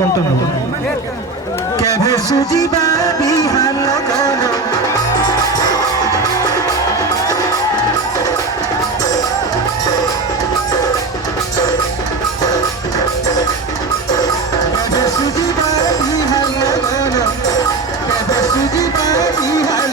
continue केभे सुजीबा बिहान लगन केभे सुजीबा बिहान लगन केभे सुजीबा बिहान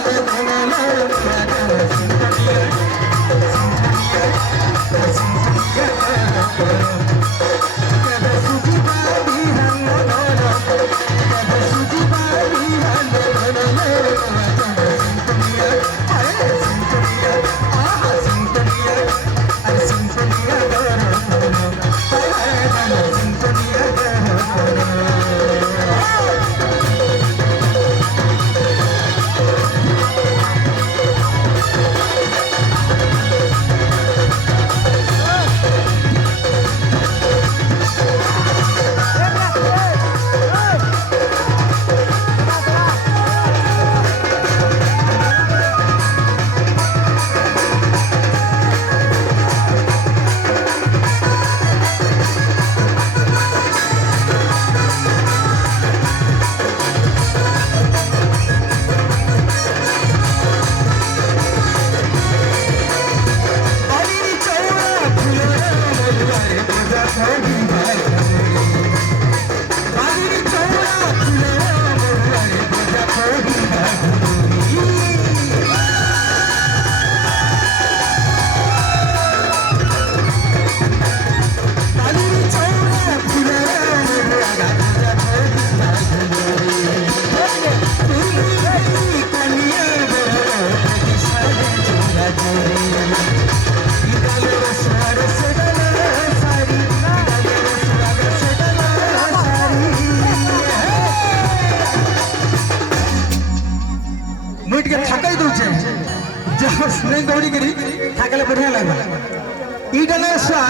नहीं दौड़ी करी थाकले बढ़िया लगे ईटा ना स्वा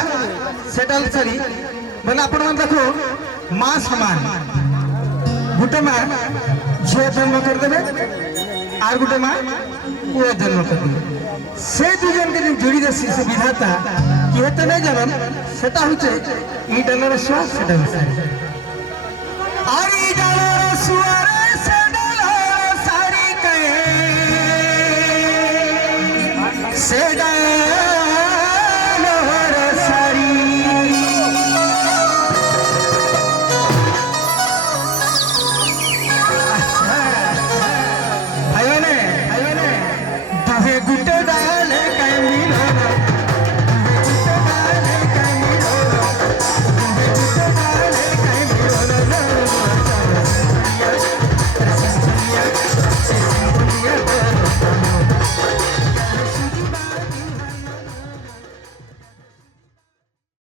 सेटल सरी बोले आपण मन देखो मां समान गुटे मां झियो जन्म कर देबे आर गुटे मां पुआ जन्म कर देबे से दुजन के जोड़ी देसी से विधाता कि हेते नै जानन सेटा होचे ईटा ना स्वा सेटल सरी